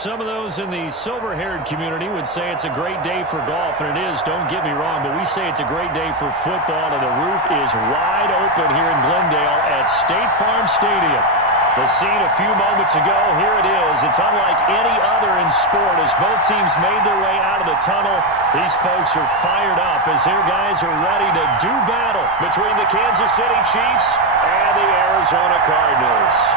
Some of those in the silver-haired community would say it's a great day for golf, and it is, don't get me wrong, but we say it's a great day for football, and the roof is wide open here in Glendale at State Farm Stadium. The scene a few moments ago, here it is. It's unlike any other in sport as both teams made their way out of the tunnel. These folks are fired up as their guys are ready to do battle between the Kansas City Chiefs and the Arizona Cardinals.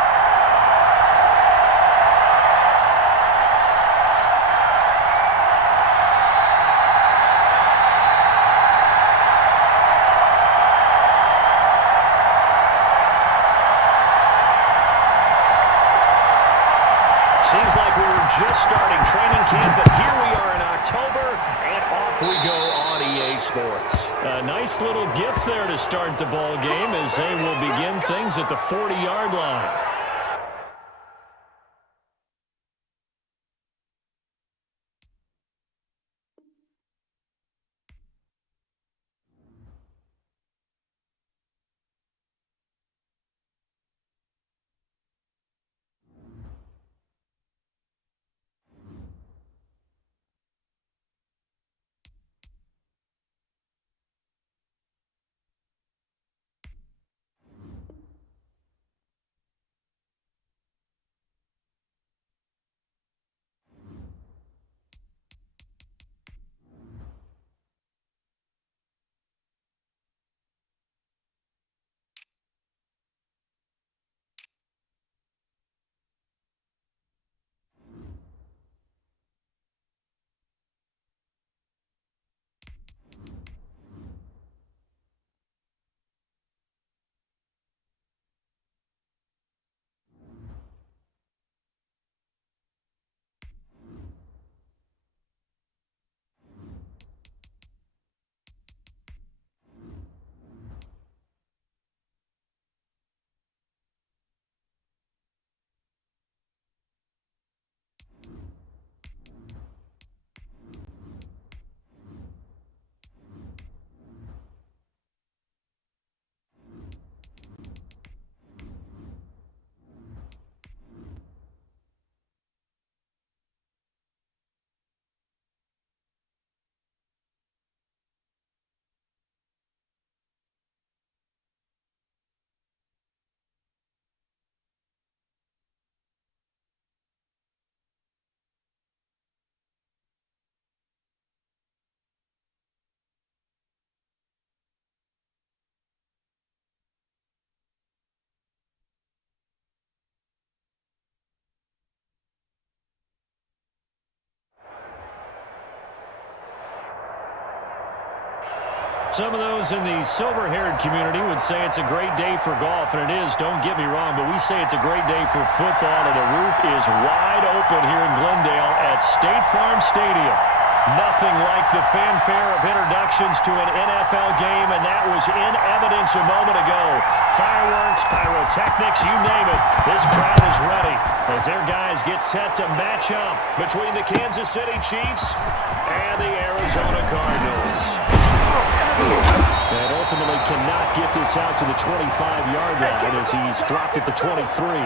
Seems like we were just starting training camp, but here we are in October, and off we go on EA Sports. A nice little gift there to start the ball game as they will begin things at the 40-yard line. Some of those in the silver-haired community would say it's a great day for golf, and it is, don't get me wrong, but we say it's a great day for football, and the roof is wide open here in Glendale at State Farm Stadium. Nothing like the fanfare of introductions to an NFL game, and that was in evidence a moment ago. Fireworks, pyrotechnics, you name it, this crowd is ready as their guys get set to match up between the Kansas City Chiefs and the Arizona Cardinals. And ultimately cannot get this out to the 25-yard line as he's dropped at the 23.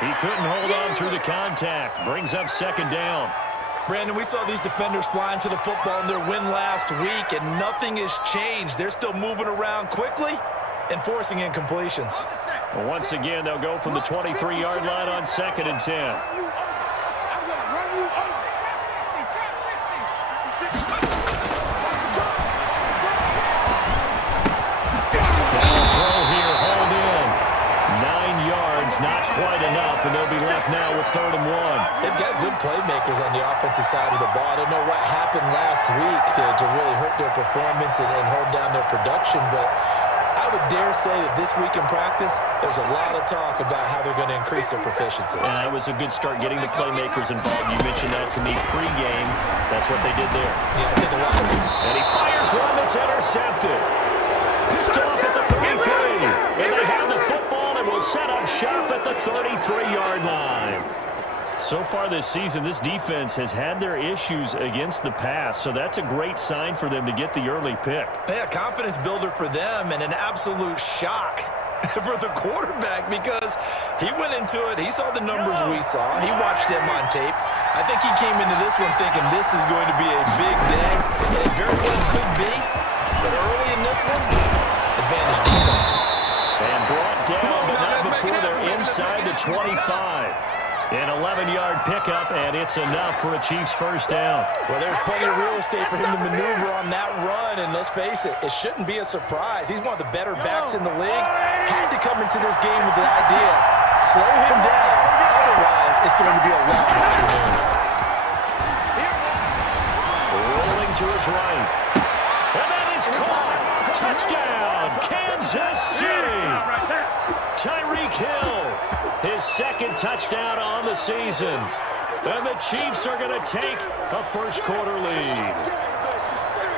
He couldn't hold on through the contact. Brings up second down. Brandon, we saw these defenders flying to the football in their win last week, and nothing has changed. They're still moving around quickly and forcing incompletions. Well, once again, they'll go from the 23-yard line on 2nd and 10. Not quite enough, and they'll be left now with 3rd and 1. They've got good playmakers on the offensive side of the ball. I don't know what happened last week to really hurt their performance and hold down their production, but I would dare say that this week in practice, there's a lot of talk about how they're going to increase their proficiency. Yeah, that was a good start getting the playmakers involved. You mentioned that to me pregame. That's what they did there. Yeah, I think a lot of it. And he fires one that's intercepted. Picked off at the 23-yard line. So far this season, this defense has had their issues against the pass, so that's a great sign for them to get the early pick. Yeah, confidence builder for them and an absolute shock for the quarterback because he went into it. He saw the numbers we saw. He watched them on tape. I think he came into this one thinking this is going to be a big day, and it very well could be. But early in this one, advantage defense. And brought down, but not before they're inside the 25. An 11-yard pickup, and it's enough for a Chiefs first down. Well, there's plenty of real estate for him to maneuver on that run, and let's face it, it shouldn't be a surprise. He's one of the better backs in the league. Had to come into this game with the idea, slow him down, otherwise it's going to be a long afternoon. Rolling to his right. And that is caught. Touchdown, Kansas City. Tyreek Hill, his second touchdown on the season. And the Chiefs are going to take a first-quarter lead.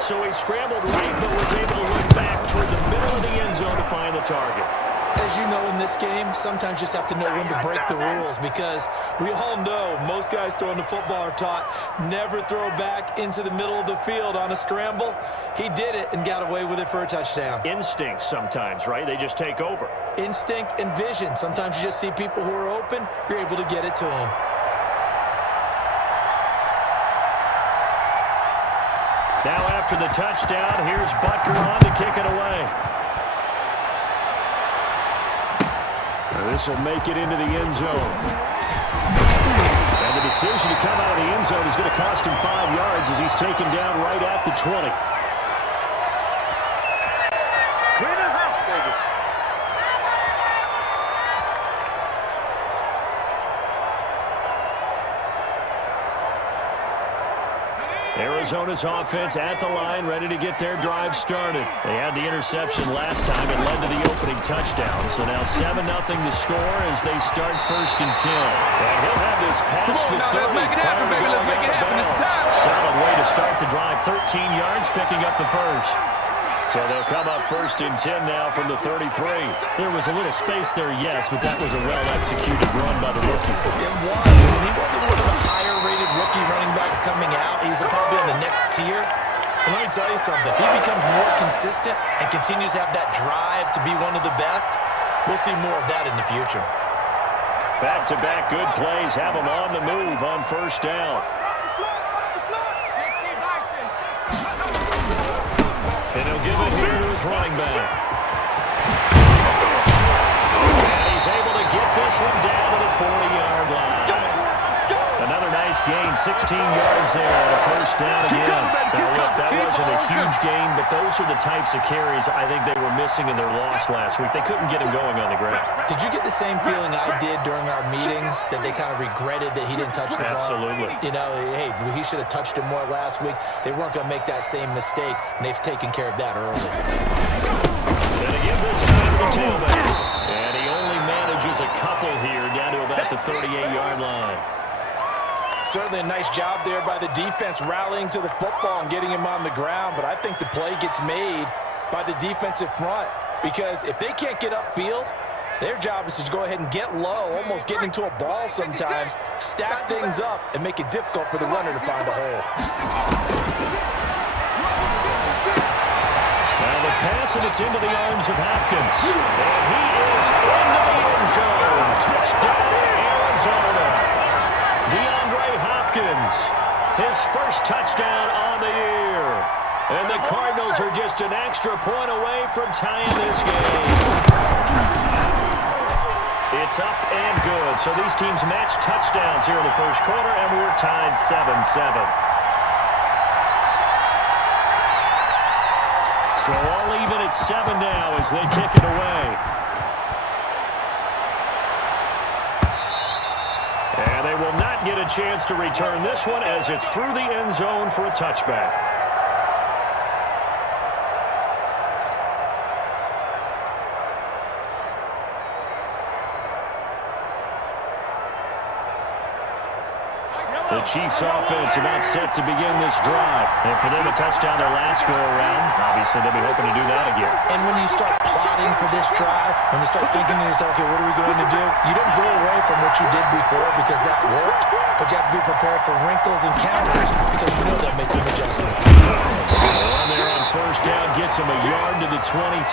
So he scrambled right, but was able to look back toward the middle of the end zone to find the target. As you know, in this game, sometimes you just have to know when to break the rules because we all know most guys throwing the football are taught never throw back into the middle of the field on a scramble. He did it and got away with it for a touchdown. Instinct sometimes, right? They just take over. Instinct and vision. Sometimes you just see people who are open, you're able to get it to them. Now after the touchdown, here's Butker on to kick it away. This will make it into the end zone. And the decision to come out of the end zone is going to cost him 5 yards as he's taken down right at the 20. Arizona's offense at the line, ready to get their drive started. They had the interception last time and led to the opening touchdown. So now 7-0 to score as they start 1st and 10. And he'll have this past the 30 prior to going out of bounds. Solid way to start the drive. 13 yards, picking up the first. So they'll come up 1st and 10 now from the 33. There was a little space there, yes, but that was a well-executed run by the rookie. It was, and he wasn't one of the higher-rated rookie running backs coming out. He's probably on the next tier. And let me tell you something. If he becomes more consistent and continues to have that drive to be one of the best, we'll see more of that in the future. Back-to-back good plays have him on the move on 1st down. And he'll give it here to his running back. And he's able to get this one down to the 40-yard line. Another nice gain, 16 yards there on a 1st down again. Now, look, that wasn't a huge gain, but those are the types of carries I think they were missing in their loss last week. They couldn't get him going on the ground. Did you get the same feeling I did during our meetings, that they kind of regretted that he didn't touch the ball? Absolutely. You know, hey, he should have touched it more last week. They weren't going to make that same mistake, and they've taken care of that early. And again this time to the tailback. And he only manages a couple here down to about the 38-yard line. Certainly a nice job there by the defense rallying to the football and getting him on the ground, but I think the play gets made by the defensive front because if they can't get upfield, their job is to go ahead and get low, almost get into a ball sometimes, stack things up, and make it difficult for the runner to find a hole. Now the pass, and it's into the arms of Hopkins. And he is into the end zone. Touchdown, Arizona. His first touchdown on the year. And the Cardinals are just an extra point away from tying this game. It's up and good. So these teams match touchdowns here in the first quarter, and we're tied 7-7. So all even at 7 now as they kick it away. And they will not get a chance to return this one as it's through the end zone for a touchback. The Chiefs offense about set to begin this drive. And for them to touchdown their last go-around, obviously they'll be hoping to do that again. And when you start plotting for this drive, when you start thinking to yourself, okay, what are we going to do? You don't go away from what you did before because that worked, but you have to be prepared for wrinkles and counters because you know they'll make some adjustments. One there on first down gets him a yard to the 26.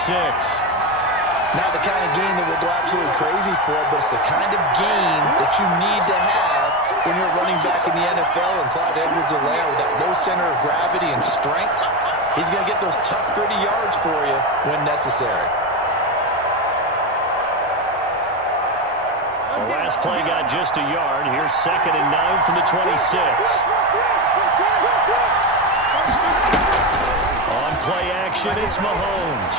Not the kind of game that we'll go absolutely crazy for, but it's the kind of game that you need to have when you're running back in the NFL, and Clyde Edwards-Helaire with that low center of gravity and strength, he's going to get those tough, gritty yards for you when necessary. The last play got just a yard. Here's 2nd and 9 from the 26. On play action, it's Mahomes.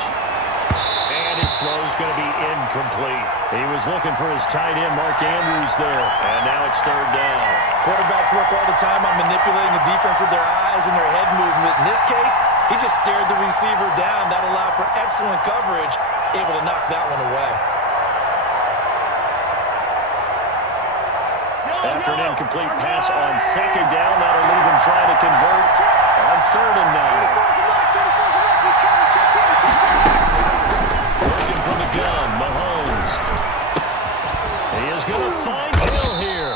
And his throw's going to be incomplete. He was looking for his tight end, Mark Andrews, there. And now it's 3rd down. Quarterbacks work all the time on manipulating the defense with their eyes and their head movement. In this case, he just stared the receiver down. That allowed for excellent coverage, able to knock that one away. After an incomplete pass on 2nd down, that'll leave him trying to convert on 3rd and 9. Working from the gun, Mahomes. He is going to find Hill here.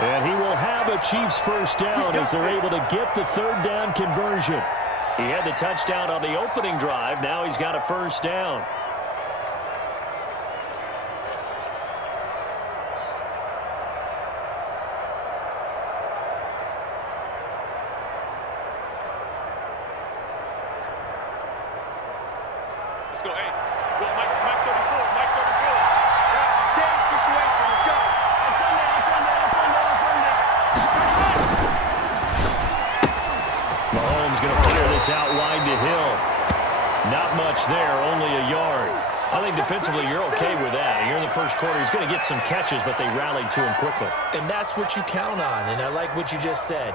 And he will have a Chiefs first down as they're able to get the 3rd down conversion. He had the touchdown on the opening drive. Now he's got a first down. Let's go, hey. Go, Mike 34, Mike 34. Yeah, stand situation, let's go. It's on there, it's on there, it's on there, it's on there. Mahomes going to fire this out wide to Hill. Not much there, only a yard. I think defensively you're okay with that. Here in the first quarter, he's going to get some catches, but they rallied to him quickly. And that's what you count on, and I like what you just said.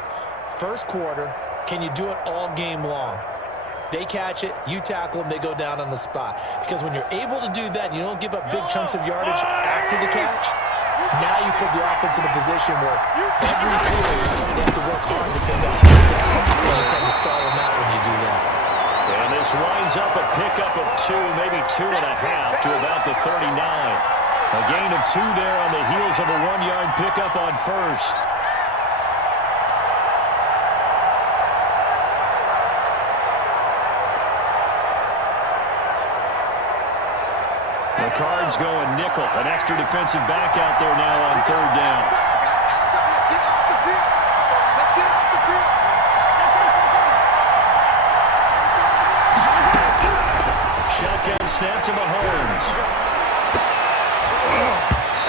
First quarter, can you do it all game long? They catch it, you tackle them, they go down on the spot. Because when you're able to do that and you don't give up big chunks of yardage after the catch, now you put the offense in a position where every series they have to work hard to pick up first down. And you tend to stall them out when you do that. And this winds up a pickup of 2, maybe 2.5 to about the 39. A gain of 2 there on the heels of a 1-yard pickup on first. The Cards going nickel. An extra defensive back out there now on 3rd down. Let's get off the field. Shotgun snap to Mahomes.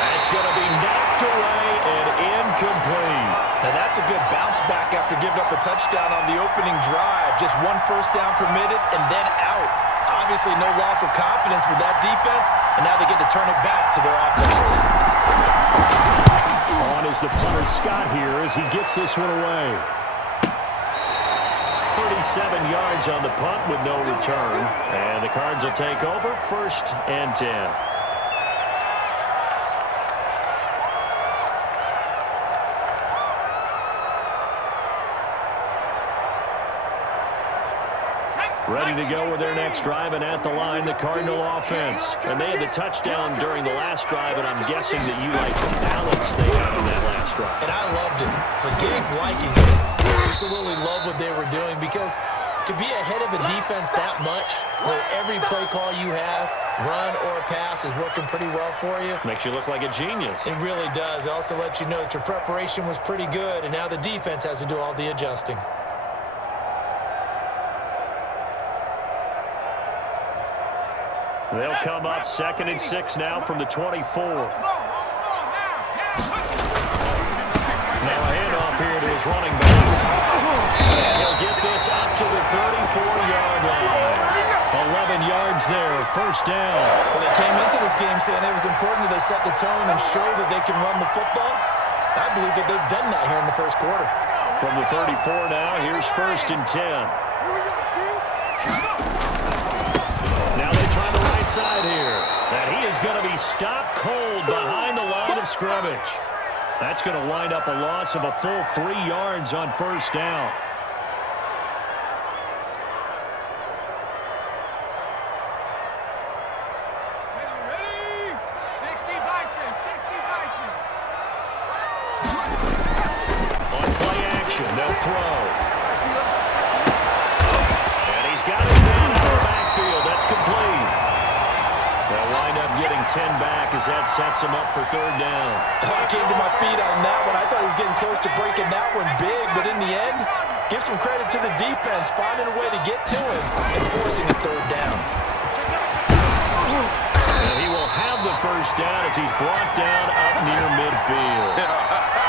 That's going to be knocked away and incomplete. Now that's a good bounce back after giving up a touchdown on the opening drive. Just 1 first down permitted and then out. Obviously no loss of confidence with that defense, and now they get to turn it back to their offense. On is the punter Scott here as he gets this one away. 37 yards on the punt with no return. And the Cards will take over 1st and 10. Ready to go with their next drive, and at the line, the Cardinal offense. And they had the touchdown during the last drive, and I'm guessing that you like the balance they had in that last drive. And I loved it. Forgetting liking it. Absolutely love what they were doing, because to be ahead of a defense that much, where every play call you have, run or pass, is working pretty well for you. Makes you look like a genius. It really does. It also lets you know that your preparation was pretty good, and now the defense has to do all the adjusting. They'll come up 2nd and 6 now from the 24. Now a handoff here to his running back. And he'll get this up to the 34-yard line. 11 yards there, first down. Well, they came into this game saying it was important that they set the tone and show that they can run the football. I believe that they've done that here in the first quarter. From the 34 now, here's 1st and 10. Now they try the right side here. And he is going to be stopped cold behind the line of scrimmage. That's going to wind up a loss of a full 3 yards on first down. Ready? 60 Bison, 60 Bison. On play action, they'll throw. And he's got his man out of the backfield. That's complete. They'll wind up getting 10 back as that sets him up for third down. Oh, I came to my feet on that one. I thought he was getting close to breaking that one big, but in the end, give some credit to the defense, finding a way to get to him and forcing a third down. And he will have the first down as he's brought down up near midfield.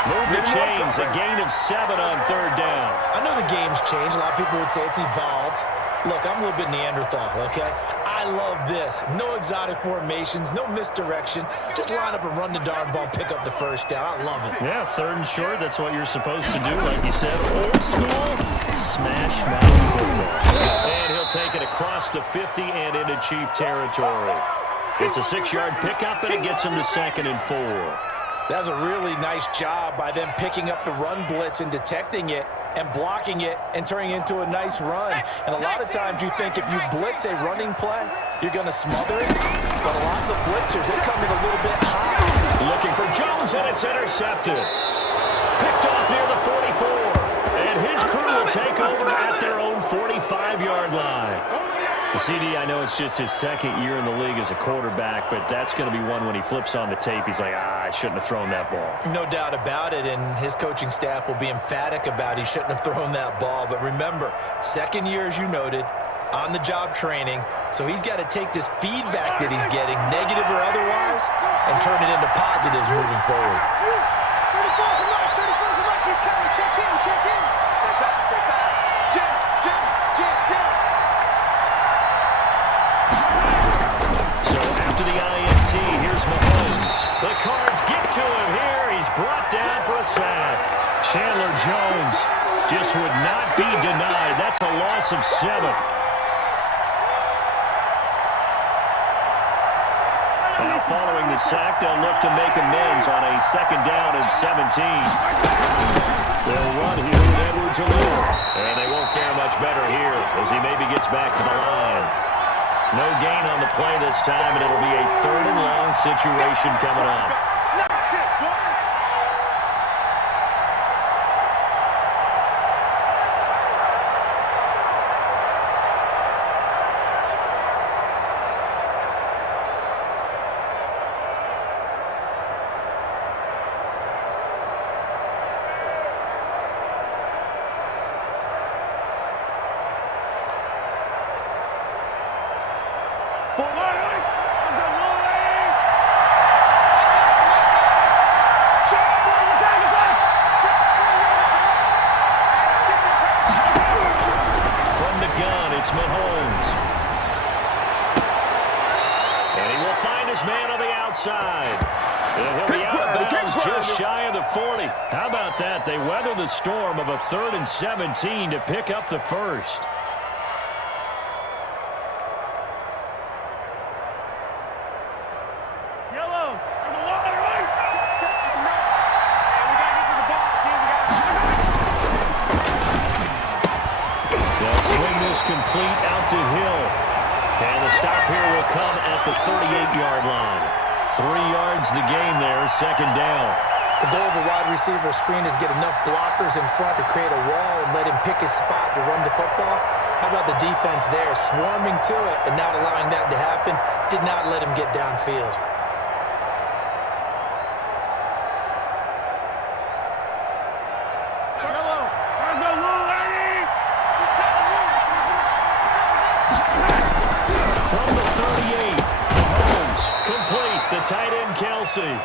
Move the chains, a gain of 7 on third down. I know the game's changed. A lot of people would say it's evolved. Look, I'm a little bit Neanderthal, okay? I love this. No exotic formations, no misdirection. Just line up and run the darn ball, pick up the first down. I love it. Yeah, third and short, that's what you're supposed to do. Like you said, old school, smash mouth football. And he'll take it across the 50 and into Chief territory. It's a 6-yard pickup, and it gets him to 2nd and 4. That's a really nice job by them picking up the run blitz and detecting it and blocking it and turning it into a nice run. And a lot of times you think if you blitz a running play, you're going to smother it. But a lot of the blitzers, they come in a little bit high. Looking for Jones, and it's intercepted. Picked off near the 44. And his crew will take over at their own 45-yard line. The CD, I know it's just his 2nd year in the league as a quarterback, but that's going to be one when he flips on the tape. He's like, I shouldn't have thrown that ball. No doubt about it, and his coaching staff will be emphatic about he shouldn't have thrown that ball. But remember, 2nd year, as you noted, on-the-job training, so he's got to take this feedback that he's getting, negative or otherwise, and turn it into positives moving forward. 34's right. He's coming. Check in. Check back. Jim. So after the INT, here's Mahomes. The Cards get to him here. He's brought down for a sack. Chandler Jones just would not be denied. That's a loss of 7. Now following the sack, they'll look to make amends on a 2nd down and 17. They'll run here with Edwards a little. And they won't fare much better here as he maybe gets back to the line. No gain on the play this time, and it'll be a 3rd and long situation coming up. It's Mahomes. And he will find his man on the outside. And he'll be out of bounds just shy of the 40. How about that? They weather the storm of a 3rd and 17 to pick up the first. Yellow. There's a lot of right. We got to get to the ball, team. They'll swing this complete out to Hill. And the stop here will come at the 38-yard line. 3 yards the game there, 2nd down. The goal of a wide receiver screen is get enough blockers in front to create a wall and let him pick his spot to run the football. How about the defense there, swarming to it and not allowing that to happen? Did not let him get downfield. From the 38, Mahomes complete. The tight end, Kelsey.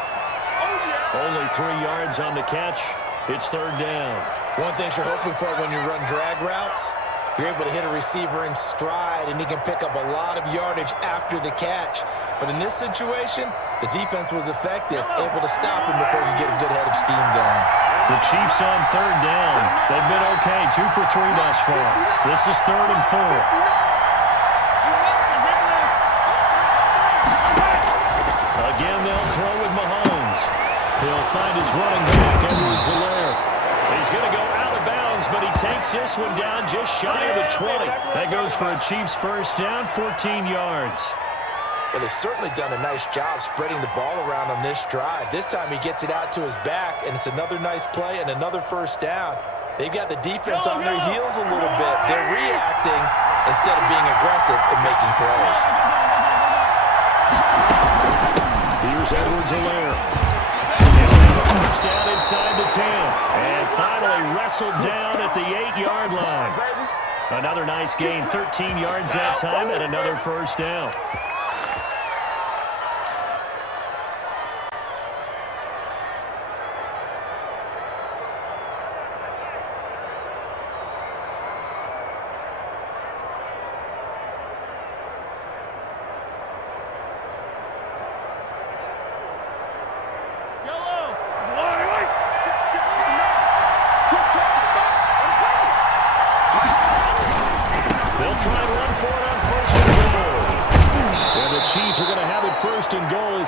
Only 3 yards on the catch. It's 3rd down. One thing you're hoping for when you run drag routes, you're able to hit a receiver in stride, and he can pick up a lot of yardage after the catch. But in this situation, the defense was effective, able to stop him before he could get a good head of steam going. The Chiefs on 3rd down. They've been okay, 2 for 3 thus far. This is 3rd and 4. Again, they'll throw with Mahomes. He'll find his running back takes this one down just shy of the 20. That goes for a Chiefs first down, 14 yards. Well, they've certainly done a nice job spreading the ball around on this drive. This time he gets it out to his back, and it's another nice play and another first down. They've got the defense on their heels a little bit. They're reacting instead of being aggressive and making plays. Here's Edwards-Helaire. He'll have a first down inside the 10. And finally wrestled down at the 8-yard line. Another nice gain, 13 yards that time, and another first down.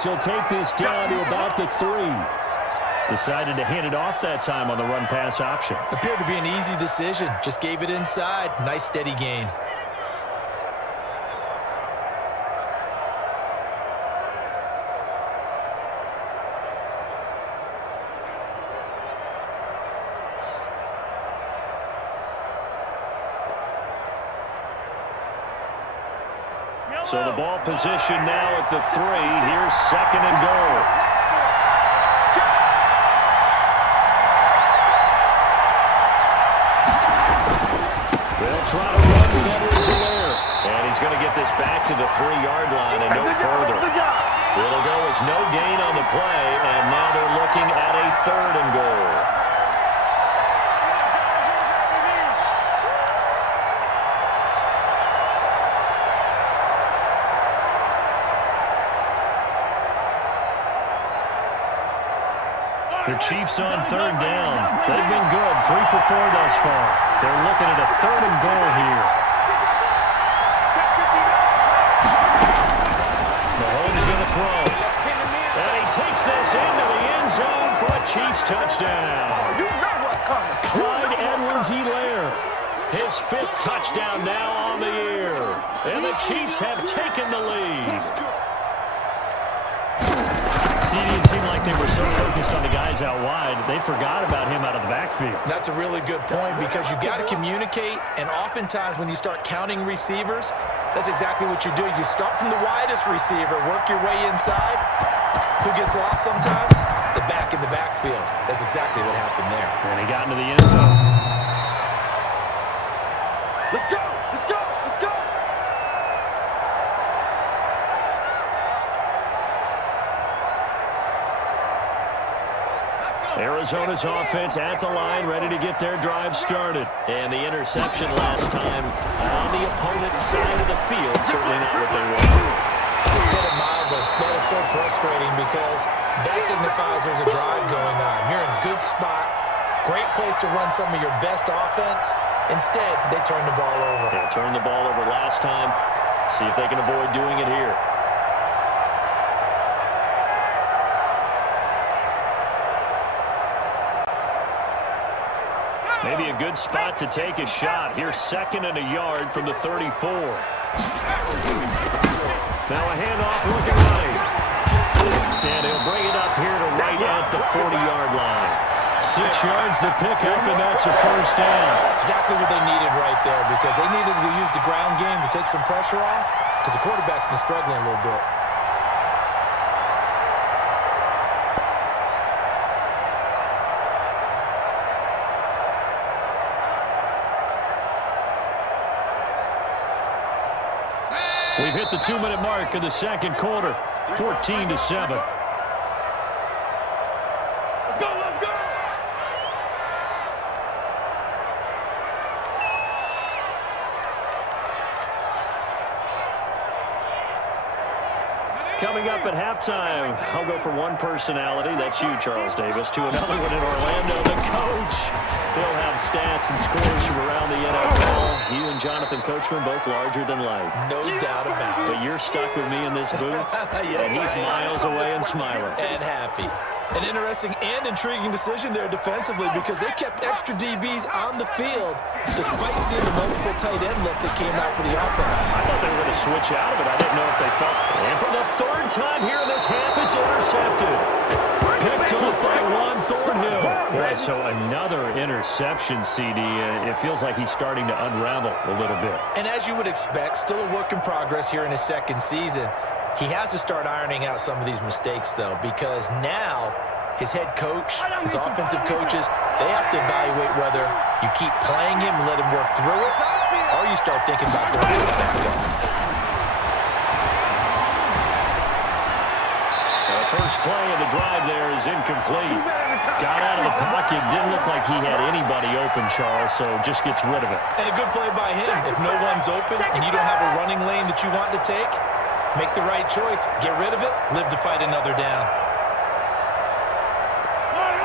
He'll take this down to about the 3. Decided to hand it off that time on the run-pass option. Appeared to be an easy decision. Just gave it inside. Nice steady gain. So the ball position now at the 3. Here's second and goal. They'll try to run with Edwards-Helaire. And he's going to get this back to the 3-yard line and no further. It'll go as no gain on the play, and now they're looking at a 3rd and goal. The Chiefs on 3rd down. They've been good, 3 for 4 thus far. They're looking at a 3rd and goal here. Mahomes going to throw. And he takes this into the end zone for a Chiefs touchdown. Clyde Edwards-Helaire. His 5th touchdown now on the year. And the Chiefs have taken the lead. It didn't seem like they were so focused on the guys out wide, they forgot about him out of the backfield. That's a really good point because you've got to communicate, and oftentimes when you start counting receivers, that's exactly what you do. You start from the widest receiver, work your way inside. Who gets lost sometimes? The back in the backfield. That's exactly what happened there. And he got into the end zone. Let's go! Let's go! Let's go! Arizona's offense at the line, ready to get their drive started. And the interception last time on the opponent's side of the field. Certainly not what they wanted. Put it mildly, that is so frustrating because that signifies there's a drive going on. You're in a good spot, great place to run some of your best offense. Instead, they turn the ball over. They turned the ball over last time. See if they can avoid doing it here. Maybe a good spot to take a shot. Here's 2nd and a yard from the 34. Now a handoff looking right. And he'll bring it up here to right at the 40-yard line. 6 yards the pickup, and that's a first down. Exactly what they needed right there because they needed to use the ground game to take some pressure off because the quarterback's been struggling a little bit. We've hit the 2-minute mark of the second quarter, 14-7. Let's go! Let's go! Coming up at halftime, I'll go from one personality, that's you, Charles Davis, to another one in Orlando, the coach. He'll have stats and scores from around the NFL. You and Jonathan Coachman, both larger than life. No doubt about it. But you're stuck with me in this booth, Yes, and he's miles away and smiling. And happy. An interesting and intriguing decision there defensively because they kept extra DBs on the field despite seeing the multiple tight end look that came out for the offense. I thought they were going to switch out of it. I didn't know if they felt. And for the third time here in this half, it's intercepted. Picked off by Juan Thornhill. Boy, so another interception, CD. It feels like he's starting to unravel a little bit. And as you would expect, still a work in progress here in his second season. He has to start ironing out some of these mistakes, though, because now his head coach, his offensive coaches, they have to evaluate whether you keep playing him and let him work through it, or you start thinking about going with the backup. The first play of the drive there is incomplete. Got out of the pocket. Didn't look like he had anybody open, Charles, so just gets rid of it. And a good play by him. If no one's open and you don't have a running lane that you want to take, make the right choice. Get rid of it. Live to fight another down.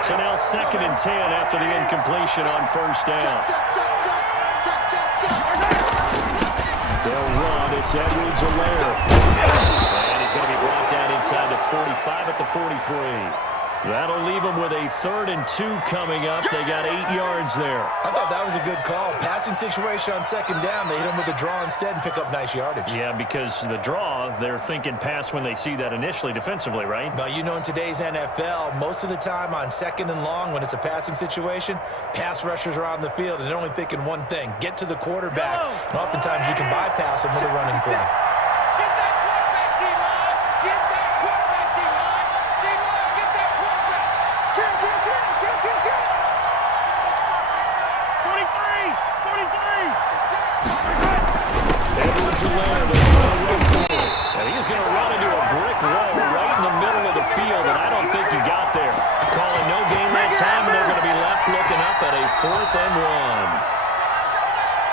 So now 2nd and 10 after the incompletion on first down. They'll run. It's Edwards-Helaire. And he's going to be brought down inside the 45 at the 43. That'll leave them with a 3rd and 2 coming up. They got 8 yards there. I thought that was a good call. Passing situation on 2nd down. They hit him with a draw instead and pick up nice yardage. Yeah, because the draw, they're thinking pass when they see that initially defensively, right? Well, you know, in today's NFL, most of the time on 2nd and long, when it's a passing situation, pass rushers are on the field and they're only thinking one thing, get to the quarterback. And oftentimes you can bypass them with a running play. And he's going to run into a brick wall right in the middle of the field, and I don't think he got there. Calling no game that time, and they're going to be left looking up at a 4th and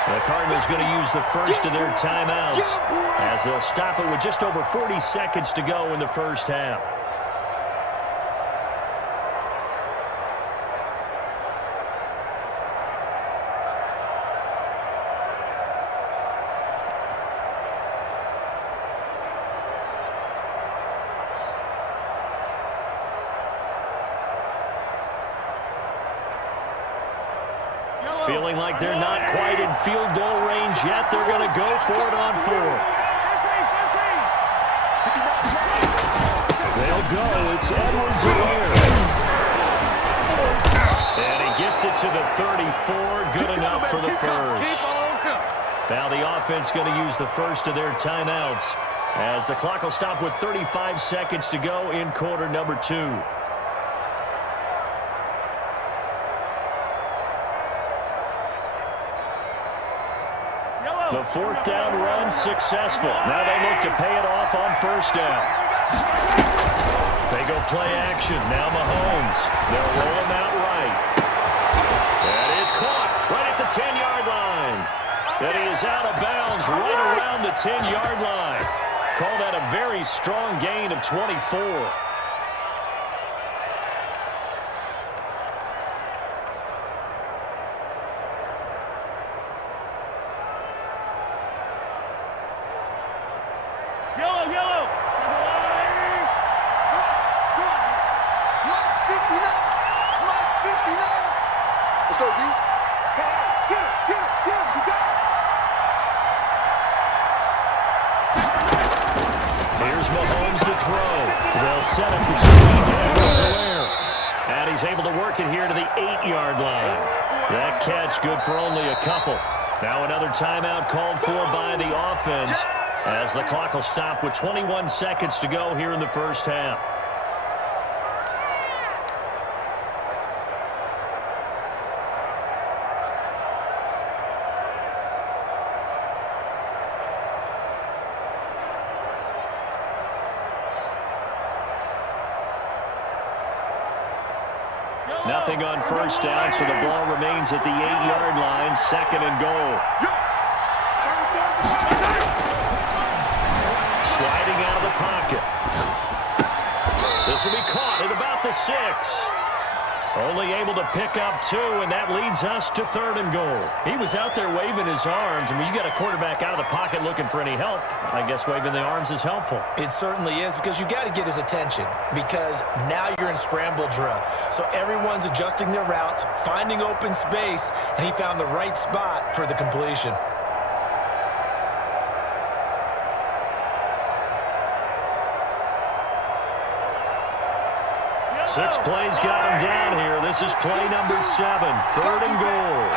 1. The Cardinals going to use the first of their timeouts as they'll stop it with just over 40 seconds to go in the first half. Feeling like they're not quite in field goal range yet. They're going to go for it on 4th. They'll go. It's Edwards-Helaire. And he gets it to the 34. Good enough for the first. Now the offense going to use the first of their timeouts as the clock will stop with 35 seconds to go in quarter number 2. The 4th down run successful. Now they look to pay it off on first down. They go play action. Now Mahomes. They'll roll him out right. That is caught right at the 10-yard line. That he is out of bounds right around the 10-yard line. Call that a very strong gain of 24. Here's Mahomes to throw. They'll set up the screen to Edwards-Helaire. And he's able to work it here to the 8-yard line. That catch good for only a couple. Now another timeout called for by the offense as the clock will stop with 21 seconds to go here in the first half. Nothing on first down, so the ball remains at the 8-yard line, 2nd and goal. Sliding out of the pocket. This will be caught at about the 6. Only able to pick up 2, and that leads us to 3rd and goal. He was out there waving his arms, and when you got a quarterback out of the pocket looking for any help, I guess waving the arms is helpful. It certainly is, because you got to get his attention, because now you're in scramble drill. So everyone's adjusting their routes, finding open space, and he found the right spot for the completion. 6 plays got him down here. This is play number 7, 3rd and goal.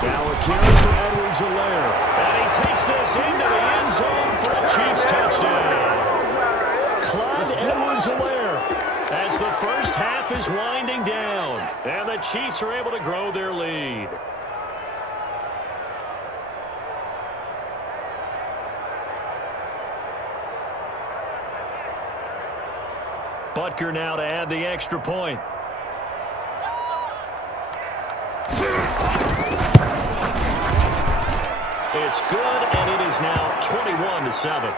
Now a carry for Edwards-Helaire. And he takes this into the end zone for a Chiefs touchdown. Clyde Edwards-Helaire as the first half is winding down. And the Chiefs are able to grow their lead. Butker now to add the extra point. It's good, and it is now 21-7.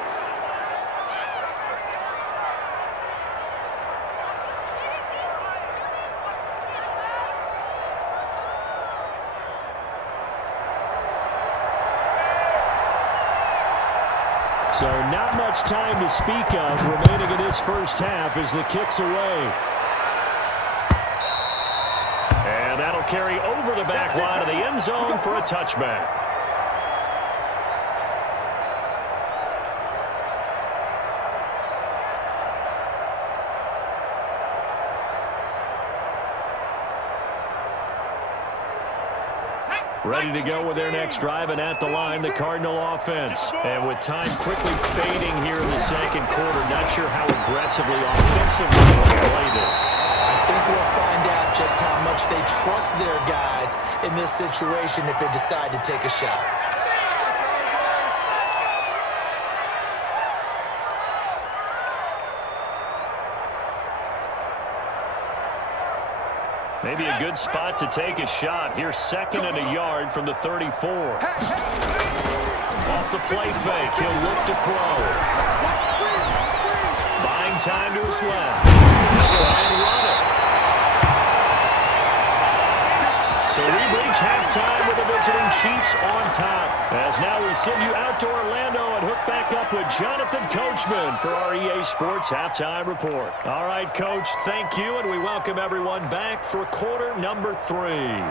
So not much time to speak of remaining in this first half as the kick's away. And that'll carry over the back line of the end zone for a touchback. Ready to go with their next drive, and at the line, the Cardinal offense. And with time quickly fading here in the second quarter, not sure how aggressively offensively they will play this. I think we'll find out just how much they trust their guys in this situation if they decide to take a shot. Maybe a good spot to take a shot. Here's 2nd and a yard from the 34. Off the play fake, he'll look to throw. Buying time to his left. Try and run it. So we've reached halftime with the visiting Chiefs on top. As now we send you out to Orlando and hook back up with Jonathan Coachman for our EA Sports Halftime Report. All right, Coach, thank you, and we welcome everyone back for quarter number 3.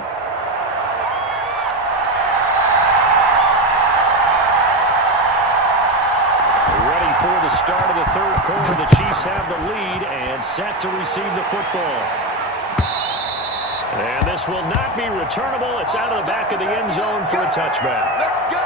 Ready for the start of the 3rd quarter. The Chiefs have the lead and set to receive the football. And this will not be returnable. It's out of the back of the end zone for a touchback. Let's go.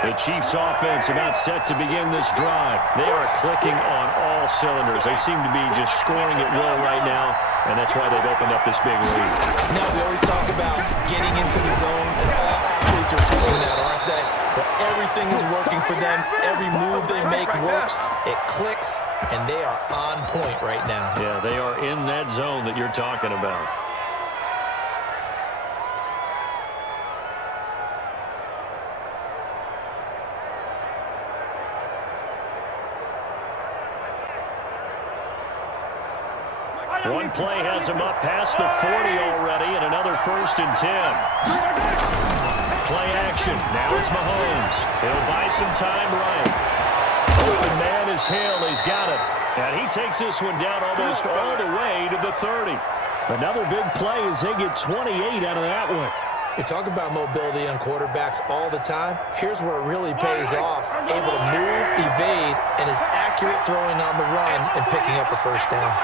The Chiefs offense about set to begin this drive. They are clicking on all cylinders. They seem to be just scoring at will right now, and that's why they've opened up this big lead. Now, we always talk about getting into the zone, and all athletes are seeing that, aren't they? But everything is working for them. Every move they make works. It clicks, and they are on point right now. Yeah, they are in that zone that you're talking about. One play has him up past the 40 already, and another 1st and 10. Play action. Now it's Mahomes. He'll buy some time right. Open man is Hill. He's got it. And he takes this one down almost all the way to the 30. Another big play as they get 28 out of that one. We talk about mobility on quarterbacks all the time. Here's where it really pays off. Able to move, evade, and is accurate throwing on the run and picking up a 1st down.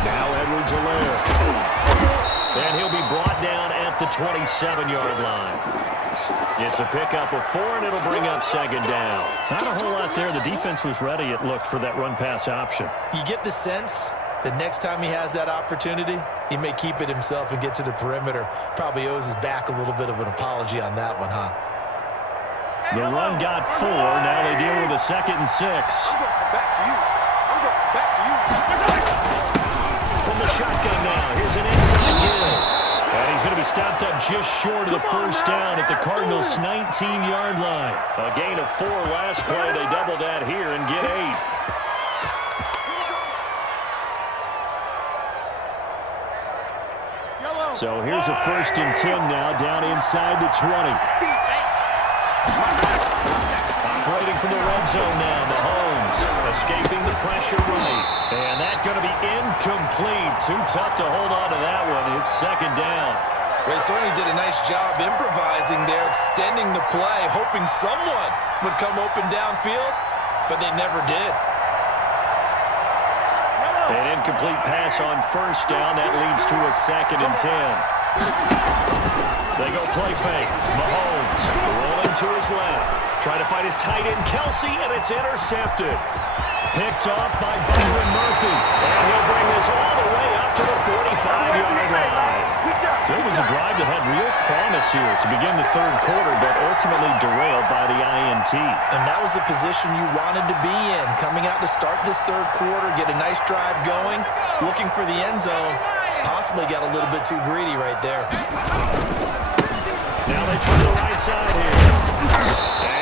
Now Edwards-Helaire. And he'll be brought down at the 27-yard line. It's a pickup of 4, and it'll bring up 2nd down. Not a whole lot there. The defense was ready, it looked, for that run-pass option. You get the sense that next time he has that opportunity, he may keep it himself and get to the perimeter. Probably owes his back a little bit of an apology on that one, huh? The run got 4. Now they deal with a 2nd and 6. I'm going back to you. I'm going back to you. be stopped up just short of the first down at the Cardinals' 19-yard line. A gain of 4 last play. They double that here and get 8. So here's a 1st and 10 now, down inside the 20. Operating from the red zone now, Mahomes escaping the pressure right. And that's going to be incomplete. Too tough to hold on to that one. It's 2nd down. Well, they certainly did a nice job improvising there, extending the play, hoping someone would come open downfield, but they never did. An incomplete pass on 1st down. That leads to a 2nd and 10. They go play fake. Mahomes rolling to his left. Trying to find his tight end, Kelsey, and it's intercepted. Picked off by Byron Murphy. And he'll bring this all the way up to the 45-yard line. So it was a drive that had real promise here to begin the 3rd quarter, but ultimately derailed by the INT. And that was the position you wanted to be in, coming out to start this 3rd quarter, get a nice drive going, looking for the end zone. Possibly got a little bit too greedy right there. Now they try the right side here.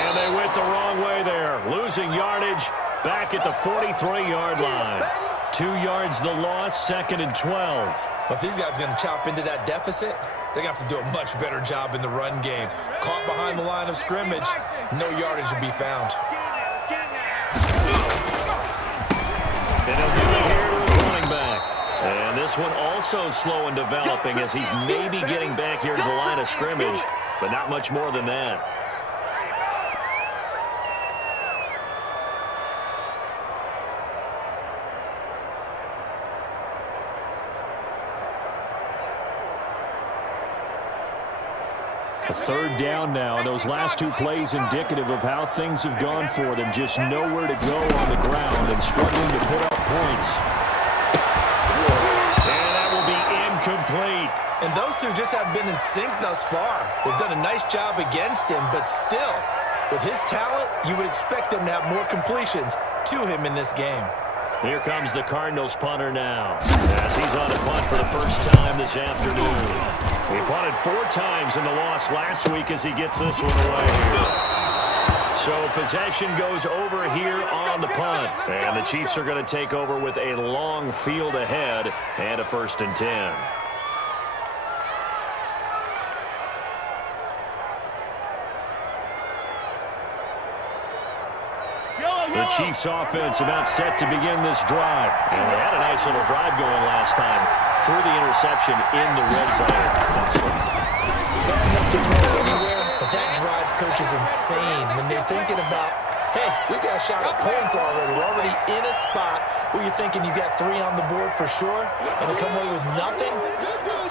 And they went the wrong way there. Losing yardage back at the 43-yard line. 2 yards the loss, 2nd and 12. But these guys are going to chop into that deficit. They're going to have to do a much better job in the run game. Caught behind the line of scrimmage, no yardage to be found. And he'll do it here with his running back. And this one also slow and developing as he's maybe getting back here to the line of scrimmage, but not much more than that. A 3rd down now, and those last 2 plays indicative of how things have gone for them. Just nowhere to go on the ground and struggling to put up points. And that will be incomplete. And those two just haven't been in sync thus far. They've done a nice job against him, but still, with his talent, you would expect them to have more completions to him in this game. Here comes the Cardinals punter now, as he's on a punt for the first time this afternoon. He punted 4 times in the loss last week as he gets this one away here. So possession goes over here on the punt. And the Chiefs are going to take over with a long field ahead and a 1st and 10. The Chiefs offense about set to begin this drive. And they had a nice little drive going last time through the interception in the red zone. But that drives coaches insane when they're thinking about, hey, we got a shot at points already. We're already in a spot where you're thinking you got 3 on the board for sure, and to come away with nothing,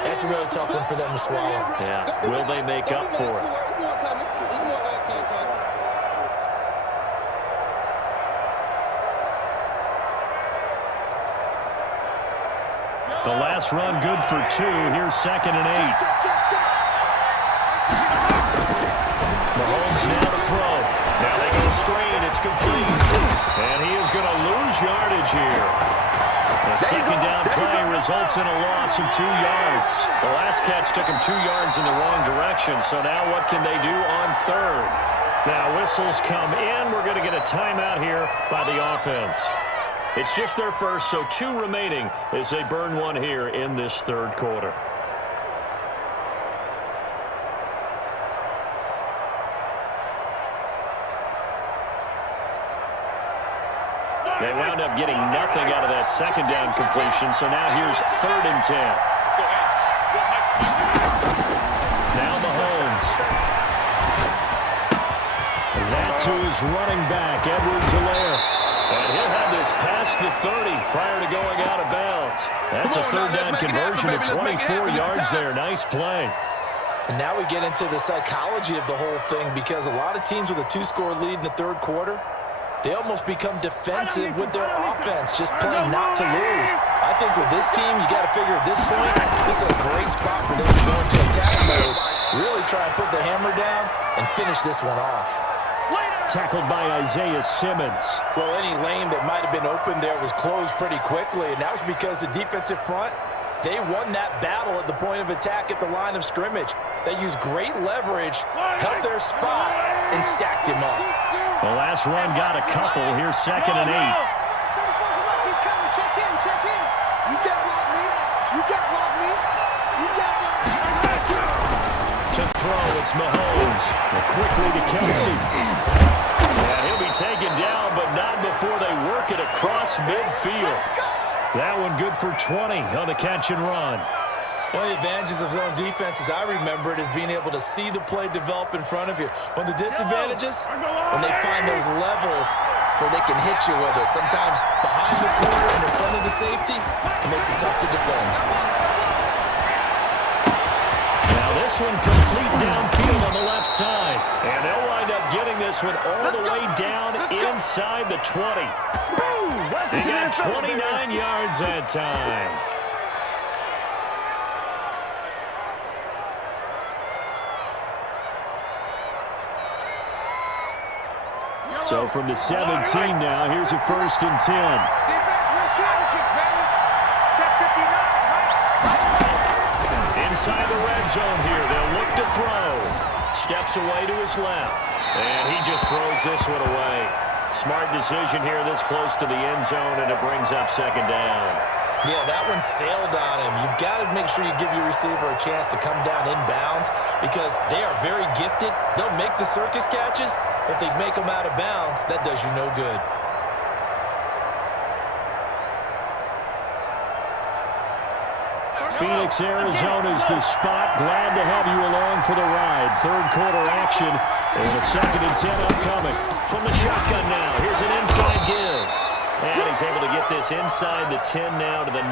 that's a really tough one for them to swallow. Yeah, will they make up for it? The last run good for 2. Here's 2nd and 8. Mahomes now to throw. Now they go straight. It's complete. And he is going to lose yardage here. The 2nd down play results in a loss of 2 yards. The last catch took him 2 yards in the wrong direction. So now what can they do on 3rd? Now whistles come in. We're going to get a timeout here by the offense. It's just their first, so 2 remaining as they burn 1 here in this 3rd quarter. They wound up getting nothing out of that 2nd down completion, so now here's 3rd and 10. Now Mahomes. That to his running back, Edwards-Helaire. And he'll have this past the 30 prior to going out of bounds. That's a 3rd down conversion to 24 yards there. Nice play. And now we get into the psychology of the whole thing, because a lot of teams with a 2-score lead in the 3rd quarter, they almost become defensive with their offense, just playing not to lose. I think with this team, you got to figure at this point, this is a great spot for them to go into attack mode, really try and put the hammer down and finish this one off. Tackled by Isaiah Simmons. Well, any lane that might have been open there was closed pretty quickly, and that was because the defensive front They won that battle at the point of attack at the line of scrimmage. They used great leverage, held their spot, and stacked him up. The last run got a couple. Here's 2nd and 8. He's coming. Check in. You can't block me. You can't block me. You can't block me. To throw, it's Mahomes. Quickly to Kelsey. And he'll be taken down, but not before they work it across midfield. That one good for 20 on the catch and run. One of the advantages of zone defense, as I remember it, is being able to see the play develop in front of you. One of the disadvantages, when they find those levels where they can hit you with it. Sometimes behind the corner and in front of the safety, it makes it tough to defend. Now this one complete downfield on the left side. And they'll wind up getting this one all the way down inside the 20. They got 29 yards that time. So from the 17 now, here's a 1st and 10. Defense wins championship, baby. Check 59. Inside the red zone here, they'll look to throw. Steps away to his left. And he just throws this one away. Smart decision here this close to the end zone, and it brings up 2nd down. Yeah, that one sailed on him. You've got to make sure you give your receiver a chance to come down inbounds because they are very gifted. They'll make the circus catches, but if they make them out of bounds, that does you no good. Phoenix, Arizona's the spot. Glad to have you along for the ride. 3rd quarter action, and a 2nd and 10 upcoming. From the shotgun now, here's an inside give. And he's able to get this inside the 10 now to the 9.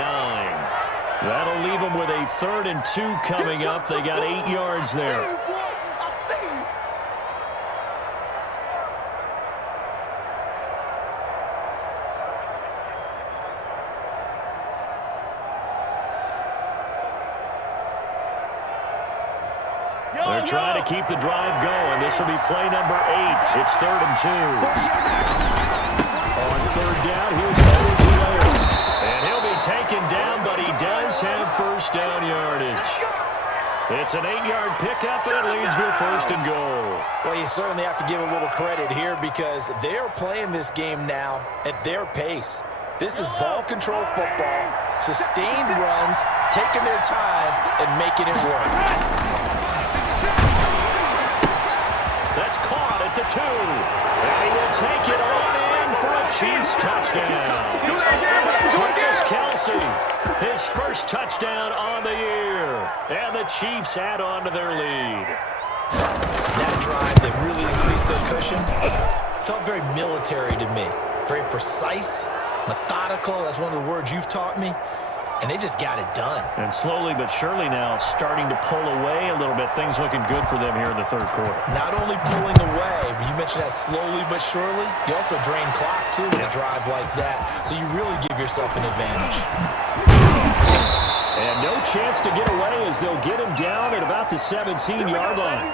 That'll leave them with a 3rd and 2 coming up. They got 8 yards there. They're trying to keep the drive going. This will be play number 8. It's 3rd and 2. On 3rd down, here's Edwards. And he'll be taken down, but he does have 1st down yardage. It's an 8-yard pickup, and it leads to a 1st and goal. Well, you certainly have to give a little credit here because they are playing this game now at their pace. This is ball control football, sustained runs, taking their time, and making it work. That's caught at the 2. And he will take it on in for a Chiefs touchdown. Travis Kelce, his 1st touchdown on the year. And the Chiefs add on to their lead. That drive that really increased their cushion felt very military to me. Very precise, methodical. That's one of the words you've taught me. And they just got it done. And slowly but surely now starting to pull away a little bit. Things looking good for them here in the 3rd quarter. Not only pulling away, but you mentioned that slowly but surely. You also drain clock, too, with a drive like that. So you really give yourself an advantage. And no chance to get away as they'll get him down at about the 17-yard line.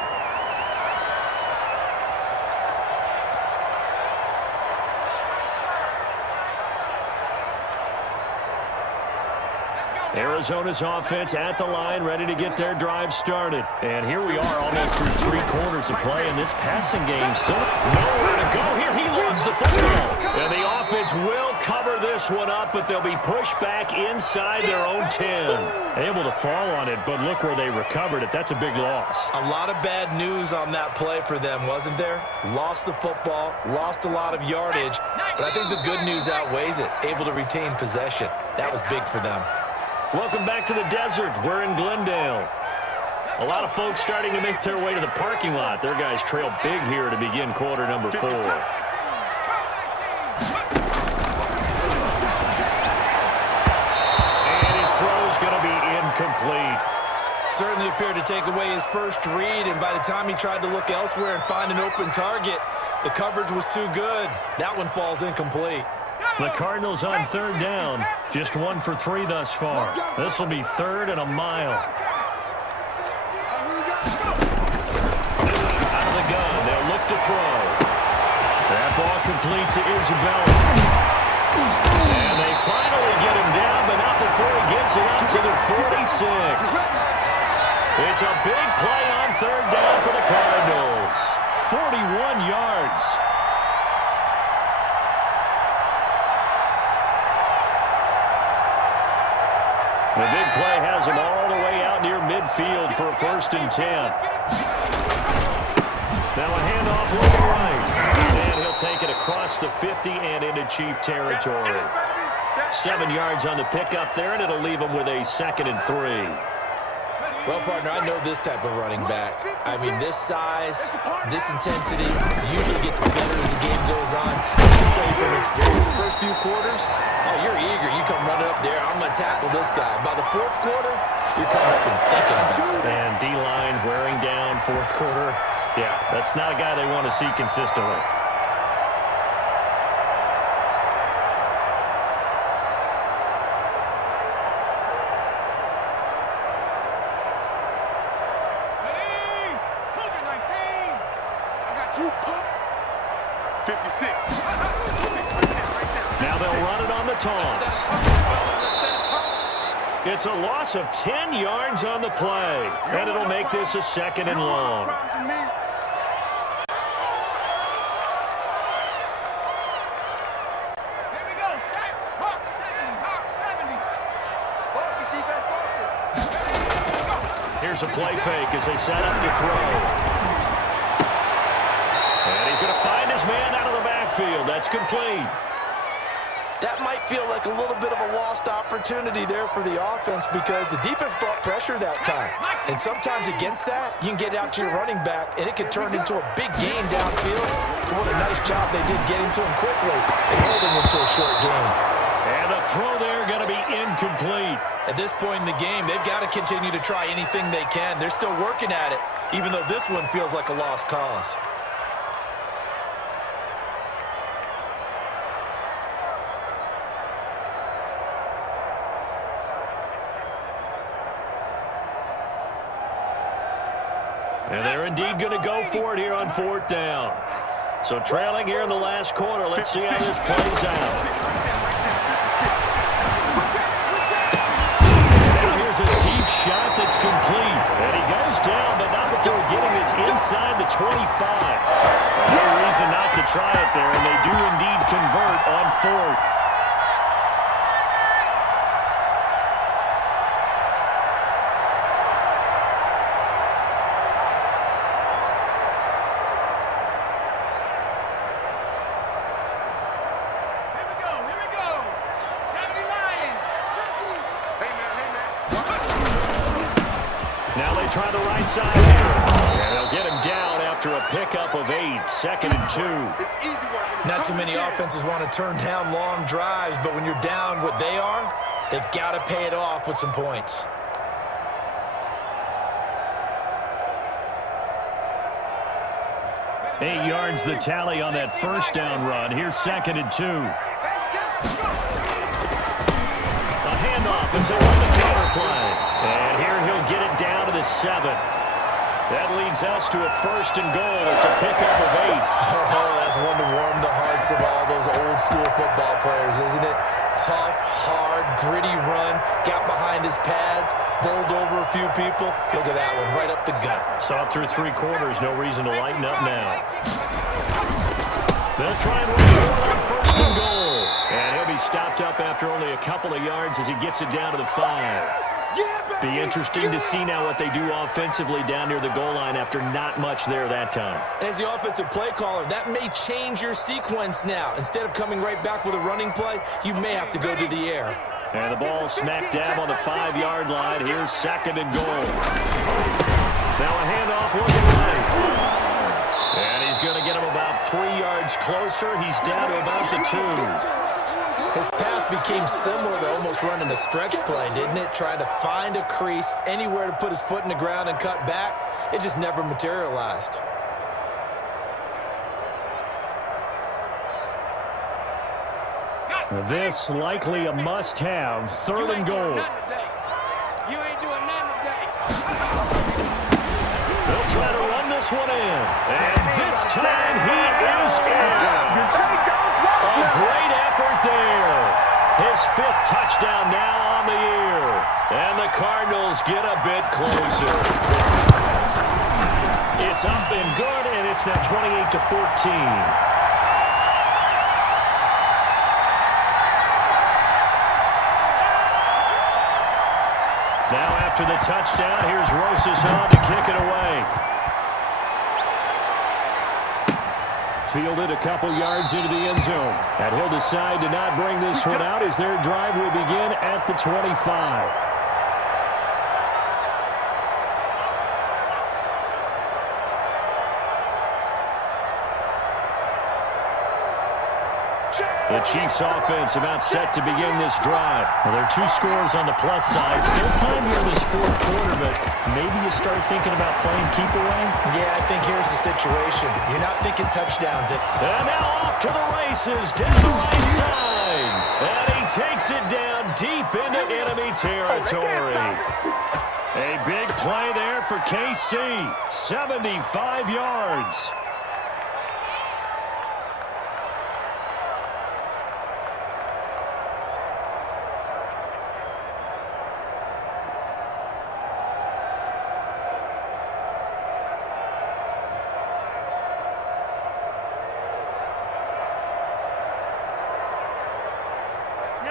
Arizona's offense at the line, ready to get their drive started. And here we are almost through 3 quarters of play, and this passing game still nowhere to go here. He lost the football. And the offense will cover this one up, but they'll be pushed back inside their own 10. Able to fall on it, but look where they recovered it. That's a big loss. A lot of bad news on that play for them, wasn't there? Lost the football, lost a lot of yardage, but I think the good news outweighs it. Able to retain possession. That was big for them. Welcome back to the desert. We're in Glendale. A lot of folks starting to make their way to the parking lot. Their guys trail big here to begin quarter number 4. And his throw's going to be incomplete. Certainly appeared to take away his first read, and by the time he tried to look elsewhere and find an open target, the coverage was too good. That one falls incomplete. The Cardinals on 3rd down. Just 1 for 3 thus far. This will be 3rd and a mile. Out of the gun, they'll look to throw. That ball complete to Isabella. And they finally get him down, but not before he gets it up to the It's a big play on third down for the Cardinals. 41 yards. The big play has him all the way out near midfield for a 1st and 10. Now a handoff looking right. And he'll take it across the 50 and into Chief territory. 7 yards on the pickup there, and it'll leave him with a 2nd and 3. Well, partner, I know this type of running back. I mean, this size, this intensity usually gets better as the game goes on. I just tell you from experience, the first few quarters, oh, you're eager. You come running up there, I'm going to tackle this guy. By the 4th quarter, you're coming up and thinking about it. And D-line wearing down 4th quarter. Yeah, that's not a guy they want to see consistently. Now they'll run it on the toss. It's a loss of 10 yards on the play, and it'll make this a 2nd and long. Here we go, Shaq. Hawk 70. Here's a play fake as they set up to throw. And he's going to find his man out of the backfield. That's complete. That might feel like a little bit of a lost opportunity there for the offense because the defense brought pressure that time. And sometimes against that, you can get out to your running back, and it could turn into a big gain downfield. What a nice job they did getting to him quickly and holding him to a short gain. And the throw there going to be incomplete. At this point in the game, they've got to continue to try anything they can. They're still working at it, even though this one feels like a lost cause. And they're indeed going to go for it here on 4th down. So trailing here in the last quarter. Let's see how this plays out. Now here's a deep shot that's complete. And he goes down, but not before getting this inside the 25. No reason not to try it there, and they do indeed convert on 4th. Try the right side here. And they'll get him down after a pickup of 8. 2nd and 2. Not too many offenses want to turn down long drives, but when you're down what they are, they've got to pay it off with some points. Eight yards the tally on that 1st down run. Here's 2nd and 2. A handoff as they run the counter play. And here he'll get it down to the 7. That leads us to a 1st and goal. It's a pickup of 8. Oh, that's one to warm the hearts of all those old school football players, isn't it? Tough, hard, gritty run. Got behind his pads, bowled over a few people. Look at that one, right up the gut. Saw it through 3 quarters. No reason to lighten up now. They'll try and run it on 1st and goal. And he'll be stopped up after only a couple of yards as he gets it down to the 5. Be interesting to see now what they do offensively down near the goal line after not much there that time. As the offensive play caller, that may change your sequence now. Instead of coming right back with a running play, you may have to go to the air. And the ball smack dab on the 5-yard line. Here's 2nd and goal. Now a handoff looking right. And he's going to get him about 3 yards closer. He's down to about the 2. His path became similar to almost running a stretch play, didn't it? Trying to find a crease, anywhere to put his foot in the ground and cut back. It just never materialized. This likely a must-have. 3rd and goal. You ain't doing nothing today. They'll try to run this one in. And this time he is in. A great effort there. His 5th touchdown now on the year. And the Cardinals get a bit closer. It's up and good, and it's now 28-14. Now after the touchdown, here's Rosas on to kick it away. Fielded a couple yards into the end zone. And he'll decide to not bring this one out as their drive will begin at the 25. The Chiefs offense about set to begin this drive. Well, there are 2 scores on the plus side. Still time here in this fourth quarter, but maybe you start thinking about playing keep away? Yeah, I think here's the situation. You're not thinking touchdowns. And now off to the races down the right side. And he takes it down deep into enemy territory. A big play there for KC. 75 yards.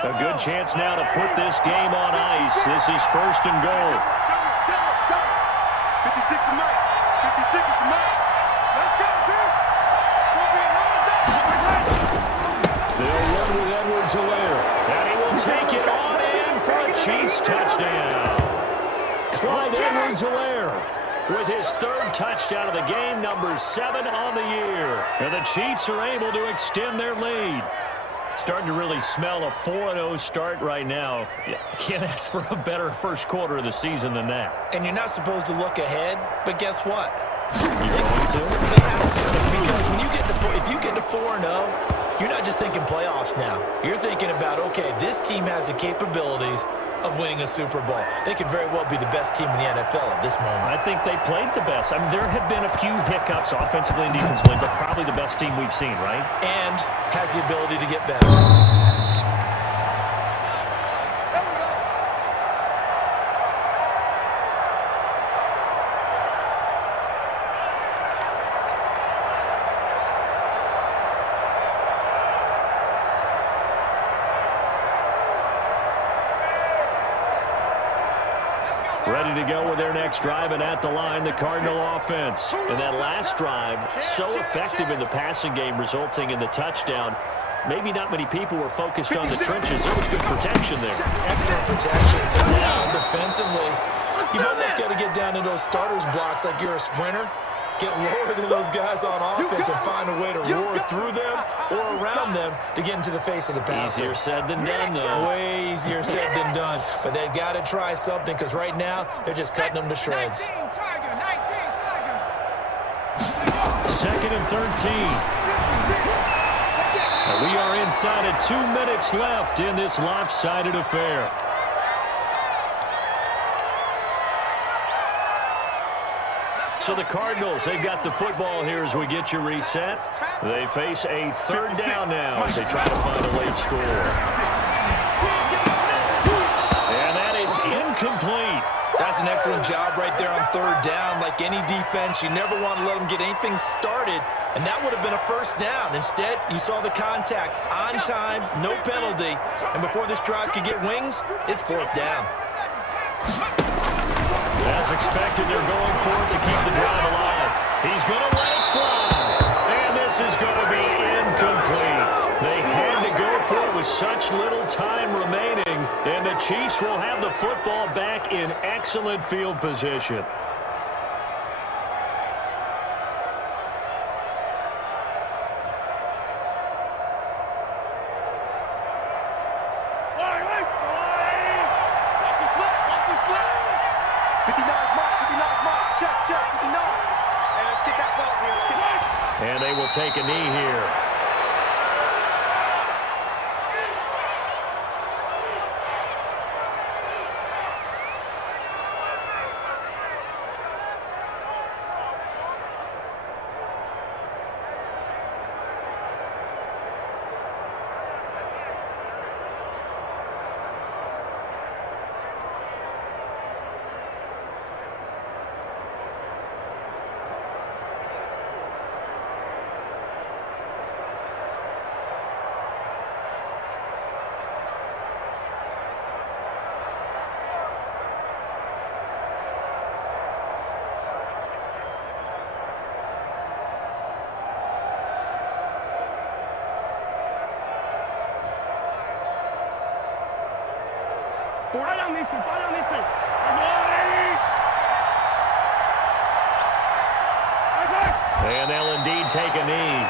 A good chance now to put this game on ice. This is first and goal. 56 to Mike. 56 to Mike. Let's go, team. They'll run with Edwards-Helaire. And he will take it on in for a Chiefs touchdown. Clyde Edwards-Helaire with his 3rd touchdown of the game, number 7 on the year. And the Chiefs are able to extend their lead. Starting to really smell a 4-0 start right now. You can't ask for a better first quarter of the season than that. And you're not supposed to look ahead, but guess what? You're going to? They have to, because when you get to if you get to 4-0, you're not just thinking playoffs now. You're thinking about, okay, this team has the capabilities of winning a Super Bowl. They could very well be the best team in the NFL at this moment. I think they played the best. I mean, there have been a few hiccups offensively and defensively, but probably the best team we've seen, right? And has the ability to get better. Ready to go with their next drive, and at the line, the Cardinal offense. And that last drive, so effective in the passing game, resulting in the touchdown. Maybe not many people were focused on the trenches. There was good protection there. Excellent protection. So now, defensively, you've almost got to get down to those starters blocks like you're a sprinter. Get lower than those guys on offense and find a way to roar through them or around them to get into the face of the passer. Easier said than done, though. Way easier said than done. But they've got to try something, because right now they're just cutting them to shreds. 19 Tiger. 2nd and 13. And we are inside of 2 minutes left in this lopsided affair. So the Cardinals, they've got the football here as we get you reset. They face a 3rd down now as they try to find a late score. And that is incomplete. That's an excellent job right there on 3rd down. Like any defense, you never want to let them get anything started, and that would have been a 1st down. Instead, you saw the contact on time, no penalty, and before this drive could get wings, it's 4th down. As expected, they're going for it to keep the drive alive. He's going to let it fly. And this is going to be incomplete. They had to go for it with such little time remaining. And the Chiefs will have the football back in excellent field position. And they will take a knee here. 40. Fire down these two. Fire down these two. And they'll indeed take a knee.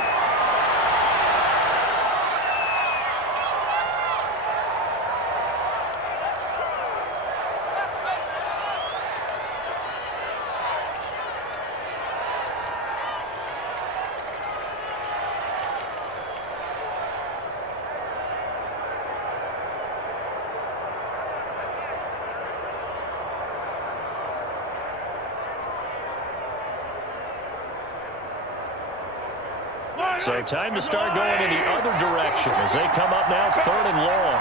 So time to start going in the other direction as they come up now 3rd and long.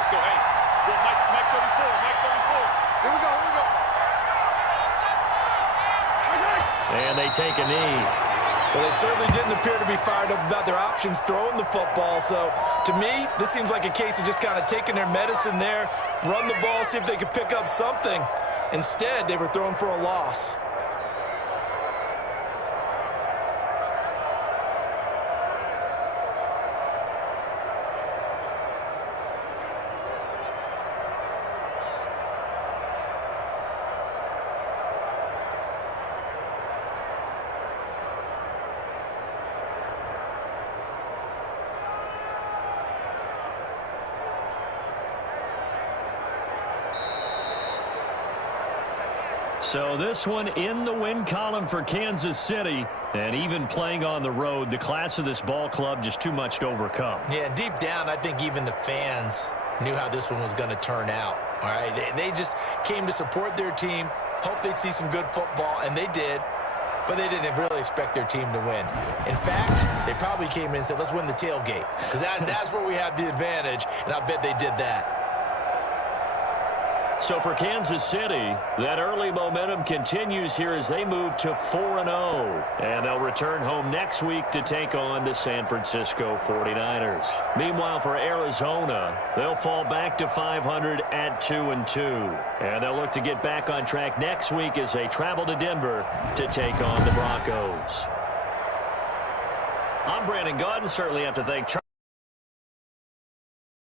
Let's go. Hey, go Mike 34. Mike 34. Here we go. And they take a knee. Well, they certainly didn't appear to be fired up about their options throwing the football. So, to me, this seems like a case of just kind of taking their medicine there, run the ball, see if they could pick up something. Instead, they were throwing for a loss. So this one in the win column for Kansas City, and even playing on the road, the class of this ball club just too much to overcome. Yeah, deep down, I think even the fans knew how this one was going to turn out. All right, they just came to support their team, hoped they'd see some good football, and they did. But they didn't really expect their team to win. In fact, they probably came in and said, let's win the tailgate, because that's where we have the advantage, and I bet they did that. So for Kansas City, that early momentum continues here as they move to 4-0. And they'll return home next week to take on the San Francisco 49ers. Meanwhile, for Arizona, they'll fall back to 500 at 2-2. And they'll look to get back on track next week as they travel to Denver to take on the Broncos. I'm Brandon Gaudin. Certainly have to thank